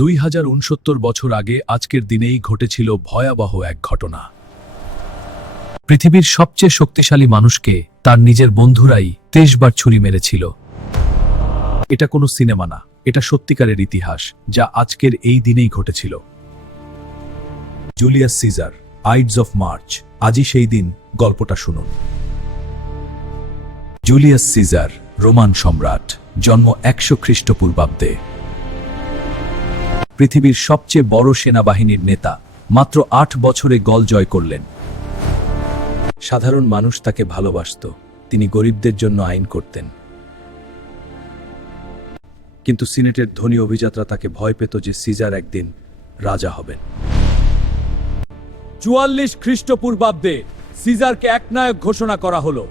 2069 বছর আগে আজকের দিনেই ঘটেছিল ভয়াবহ এক ঘটনা। পৃথিবীর সবচেয়ে শক্তিশালী মানুষকে তার নিজের বন্ধুরাই 23 বার ছুরি মেরেছিল। এটা কোনো সিনেমা না, এটা সত্যিকারের ইতিহাস, যা আজকের এই দিনেই ঘটেছিল। Julius Caesar, Ides of March. আজই সেই দিন, গল্পটা শুনুন। জুলিয়াস সিজার, রোমান সম্রাট, জন্ম 100 খ্রিস্টপূর্বাব্দে। পৃথিবীর সবচেয়ে বড় সেনাবাহিনীর নেতা, মাত্র 8 বছরে গল জয় করলেন। সাধারণ মানুষ তাকে ভালোবাসত, তিনি গরিবদের জন্য আইন করতেন। কিন্তু সিনেটের ধনী অভিজাতরা তাকে ভয় পেত যে সিজার একদিন রাজা হবেন। 44 খ্রিস্টপূর্বাব্দে সিজারকে একনায়ক ঘোষণা করা হলো।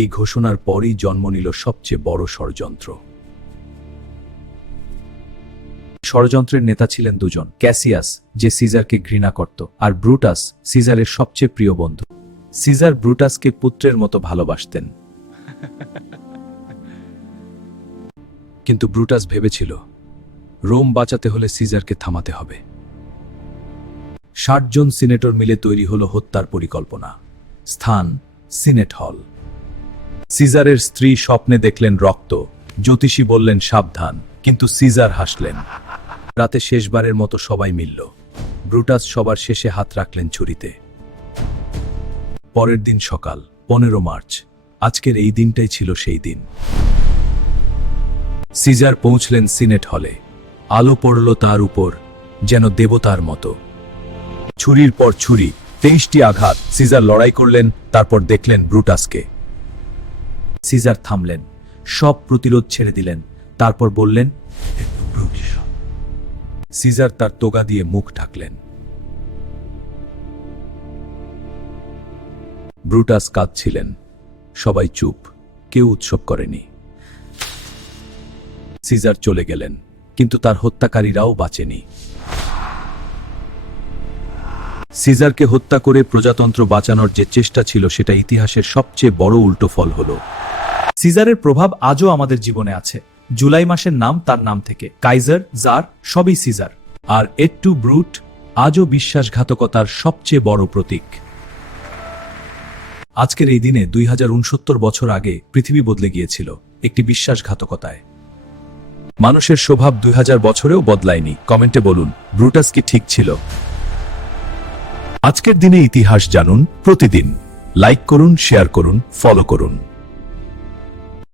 এই ঘোষণার পরই জন্ম নিল সবচেয়ে বড় ষড়যন্ত্র। ষড়যন্ত্রের নেতা ছিলেন দুজন, ক্যাসিয়াস, যে সিজারকে ঘৃণা করত, আর ব্রুটাস, সিজারের সবচেয়ে প্রিয় বন্ধু। সিজার ব্রুটাসকে পুত্রের মতো ভালোবাসতেন। কিন্তু ব্রুটাস ভেবেছিল, রোম বাঁচাতে হলে সিজারকে থামাতে হবে। 60 জন সিনেটর মিলে তৈরি হলো হত্যার পরিকল্পনা। স্থান, সিনেট হল। সিজারের স্ত্রী স্বপ্নে দেখলেন রক্ত, জ্যোতিষী বললেন সাবধান, কিন্তু সিজার হাসলেন। রাতে শেষবারের মতো সবাই মিলল। ব্রুটাস সবার শেষে হাত রাখলেন ছুরিতে। পরের দিন সকাল, 15 মার্চ। আজকের এই দিনটাই ছিল সেই দিন। সিজার পৌঁছলেন সিনেট হলে। আলো পড়ল তার উপর, যেন দেবতার মতো। ছুরির পর ছুরি, 23টি আঘাত। সিজার লড়াই করলেন, তারপর দেখলেন ব্রুটাসকে। সিজার থামলেন, সব প্রতিরোধ ছেড়ে দিলেন, তারপর বললেন, সিজার তার তোগা দিয়ে মুখ ঢাকলেন। ব্রুটাস কাঁদছিলেন। সবাই চুপ, কেউ উৎসব করেনি। সিজার চলে গেলেন, কিন্তু তার হত্যাকারীরাও বাঁচেনি। সিজারকে হত্যা করে প্রজাতন্ত্র বাঁচানোর যে চেষ্টা ছিল, সেটা ইতিহাসের সবচেয়ে বড় উল্টো ফল হলো। সিজারের প্রভাব আজও আমাদের জীবনে আছে। জুলাই মাসের নাম তার নাম থেকে, কাইজার, জার, সবই সিজার। আর এট্টু ব্রুট আজও বিশ্বাসঘাতকতার সবচেয়ে বড় প্রতীক। আজকের এই দিনে 2069 বছর আগে পৃথিবী বদলে গিয়েছিল একটি বিশ্বাসঘাতকতায়। মানুষের স্বভাব 2000 বছরেও বদলায়নি। কমেন্টে বলুন, ব্রুটাস কি ঠিক ছিল? আজকের দিনে ইতিহাস জানুন প্রতিদিন। লাইক করুন, শেয়ার করুন, ফলো করুন।